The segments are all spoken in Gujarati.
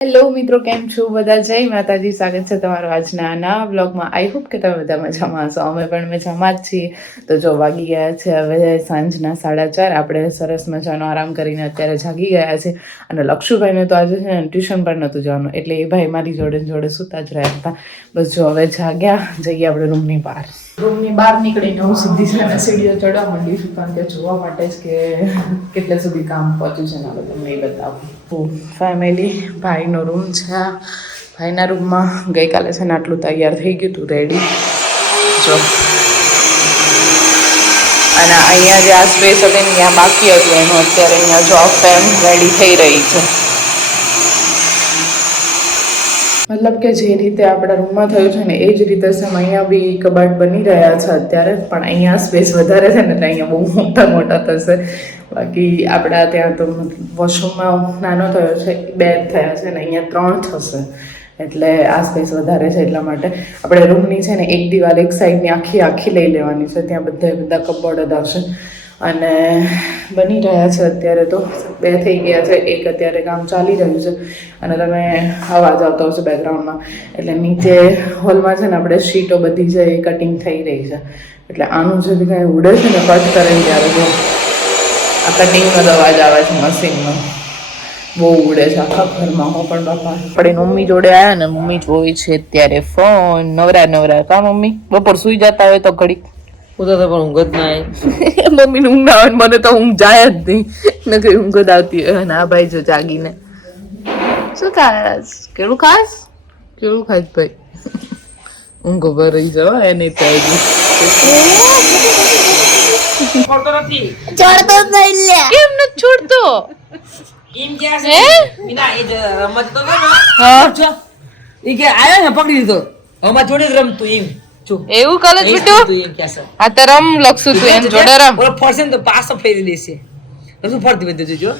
હેલો મિત્રો, કેમ છો બધા? જય માતાજી. સ્વાગત છે તમારું આજના નવા વ્લોગમાં. આઈ હોપ કે તમે બધા મજામાં હશો. અમે પણ મજામાં જ છીએ. તો જો વાગી ગયા છે હવે સાંજના 4:30. આપણે સરસ મજાનો આરામ કરીને અત્યારે જાગી ગયા છે. અને લક્ષુભાઈને તો આજે છે ને ટ્યુશન પણ નહોતું જવાનું, એટલે એ ભાઈ મારી જોડે જોડે સૂતા જ રહ્યા હતા. બસ જો હવે જાગ્યા, જઈએ આપણે રૂમની બહાર. રૂમની બહાર નીકળીને હું સીધી છે ને સીડીઓ ચડવા માંડી છું, કારણ કે જોવા માટે જ કે કેટલે સુધી કામ પહોંચ્યું છે ને હવે તમને એ બતાવું. ફેમિલી ભાઈનો રૂમ છે. ભાઈના રૂમમાં ગઈકાલે છે ને આટલું તૈયાર થઈ ગયું હતું, રેડી જો. અને અહીંયા જે આ સ્પેસ હતી ને ત્યાં બાકી હતું એનું, અત્યારે અહીંયા જો ફેમ રેડી થઈ રહી છે. મતલબ કે જે રીતે આપણા રૂમમાં થયું છે ને એ જ રીતે સેમ અહીંયા બી કબાટ બની રહ્યા છે અત્યારે, પણ અહીંયા સ્પેસ વધારે છે ને એટલે અહીંયા બહુ મોટા મોટા થશે. બાકી આપણા ત્યાં તો વોશરૂમમાં નાનો થયો છે, 2 થયા છે ને અહીંયા 3 થશે, એટલે આ સ્પેસ વધારે છે. એટલા માટે આપણે રૂમની છે ને એક દિવાલ એક સાઈડની આખી લઈ લેવાની છે, ત્યાં બધા કબોર્ડ આવશે. અને બની રહ્યા છે અત્યારે તો 2 થઈ ગયા છે, એક અત્યારે કામ ચાલી રહ્યું છે. અને તમે અવાજ આવતો હશે બેકગ્રાઉન્ડમાં, એટલે નીચે હોલમાં છે ને આપણે શીટો બધી છે એ કટિંગ થઈ રહી છે, એટલે આનું જે બી કાંઈ ઉડે છે ને કટ કરે ત્યારે જો આ કટિંગનો અવાજ આવે છે મશીનનો, બહુ ઉડે છે આખા ઘરમાં. હું પણ બાપા આપણે મમ્મી જોડે આવ્યા ને, મમ્મી જોઈ છે અત્યારે ફોન. નવરા કા મમ્મી? બપોર સુઈ જતા હોય તો ઘડીક ઉધર પણ ઊંઘ જ ના આવી. મમ્મીને ઊંઘ ના આવે, મને તો ઊંઘ જાય જ નહીં, નકરી ઊંઘ જ આવતી હોય. ના ભાઈ જો જાગીને શું ખાસ? કેળું ખાસ? કેળું ખાસ ભાઈ? ઊંઘ ભરી જવા એને તો છોડતો નથી. છોડતો નહીં લે. કેમ ન છોડતો? એમ કે છે વિના એ રમત તો ને હા જો ઈ કે આયો ને પકડી લીધો, હમણાં જોડે જ રમતું એમ. એવું કરે બેટુ? આ તો રમ લખશું તું એમ જોડે રમ. ઓલો ફરશે ને તો પાછો ફેરી દેશે. શું ફરતી બધું જોજો.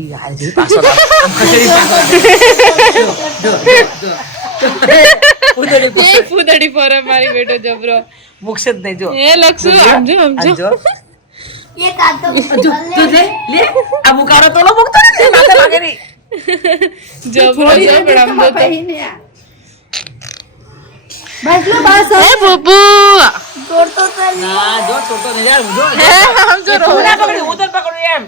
ઈ આ જે પાછો ખસેડી પાછો. ફૂદડી ફરે મારી બેટો જબરો. મુક્ષ જ નહીં જો. એ લખશું સમજો. ये काटो જો તું લે આ મુકારો તો લો મુકતો નથી માથે લાગે નહીં. જબરો જબરમ તો बस लो बस એ બબુ तोड़तो तो नहीं ના જો છોટો નહીં યાર જો આમ જો રો ઉધર પકડી ઉધર પકડું એમ.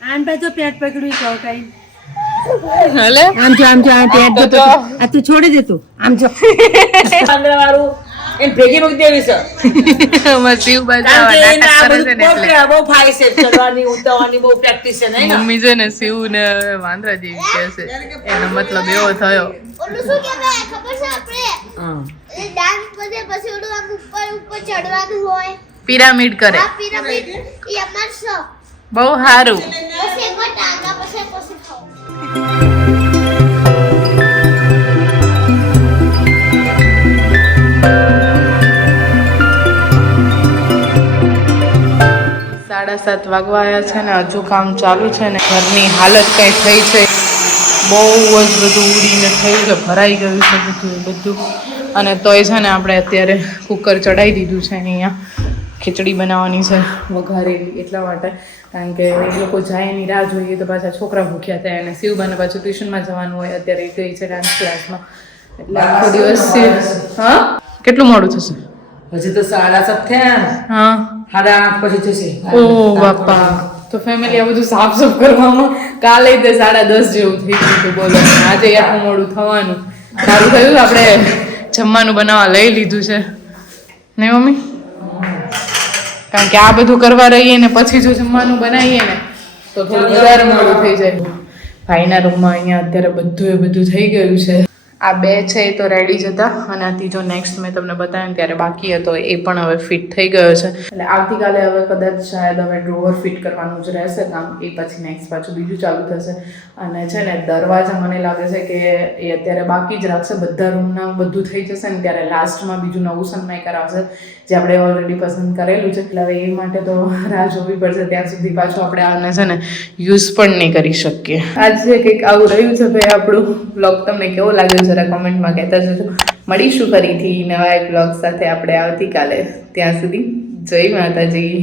आन पे तो पेट पकड़ी तो कहीं હલે आम जो पेट તો आ तू छोड़ दे तू आम जो આંગળા વાળું એમ ભેગી મૂકી દેવી છે. મસીવ કારણ બજાવા કે એને નાટક આ કરે છે બધું ને એટલે બહુ ફાય છે, ચડવાની ઉતરવાની બહુ પ્રેક્ટિસ છે નહીં ને. મમ્મી છે ને શિવ ને વાંદરા જેવી કહે છે, એનો મતલબ એવો થયો. ઓલું શું કહેવાય ખબર છે આપણે હા એ ડાન્સ પછી પછી ઓલું આમ ઉપર ચડવાનું હોય, પિરામિડ કરે, આ પિરામિડ એ અમાર છે. બહુ સારું. પછી એમાં ટાંગા પછી ખાવ. સાડા 7 વાગવા આવ્યા છે ને હજુ કામ ચાલુ છે ને ઘરની હાલત કઈ થઈ છે, બહુ જ બધું ઉડીને થયું છે, ભરાઈ ગયું છે બધું. અને તોય છે ને આપણે અત્યારે કુકર ચડાવી દીધું છે અહીંયા, ખીચડી બનાવવાની છે વઘારેલી, એટલા માટે કારણ કે એ લોકો જાય એની રાહ જોઈએ તો પાછા છોકરા ભૂખ્યા થાય, અને શિવબાને પાછું ટ્યુશનમાં જવાનું હોય, અત્યારે ગઈ છે ડાન્સ ક્લાસમાં, એટલે આખો દિવસ. હા કેટલું મોડું થશે? હજી તો 7:30 થયા. હા 8:30 પછી થશે. ઓ બાપા, તો ફેમિલી આ બધું સાફ સાફ કરવામાં કાલે તે 10:30 જેવું થઈ ગયું હતું, બોલો. આજે આટલું મોડું થવાનું. સારું થયું આપણે જમવાનું બનાવવા લઈ લીધું છે નહીં મમ્મી? કારણ કે આ બધું કરવા રહીએ ને પછી જો જમવાનું બનાવીએ ને તો થોડું વધારે મોડું થઈ જાય. ભાઈના રૂમમાં અહીંયા અત્યારે બધું થઈ ગયું છે. આ 2 છે એ તો રેડી જ હતા, અને આ ત્રીજો નેક્સ્ટ મેં તમને બતાવ્યું ત્યારે બાકી હતો, એ પણ હવે ફિટ થઈ ગયો છે. એટલે આવતીકાલે હવે કદાચ શાયદ હવે ડ્રોવર ફિટ કરવાનું જ રહેશે કામ, એ પછી નેક્સ્ટ પાછું બીજું ચાલુ થશે. અને છે ને દરવાજા મને લાગે છે કે એ અત્યારે બાકી જ રાખશે, બધા રૂમના બધું થઈ જશે ને ત્યારે લાસ્ટમાં બીજું નવું સનમાઈ કરાવશે, જે આપણે ઓલરેડી પસંદ કરેલું છે. એટલે હવે એ માટે તો રાહ જોવી પડશે, ત્યાં સુધી પાછું આપણે આને છે ને યુઝ પણ નહીં કરી શકીએ. આજે કંઈક આવું રહ્યું છે ભાઈ આપણું. બ્લોગ તમને કેવો લાગ્યો જરા કોમેન્ટમાં કહેતા જજો. મળીશું ફરીથી નવા એક બ્લોગ સાથે આપણે આવતીકાલે. ત્યાં સુધી જય માતાજી.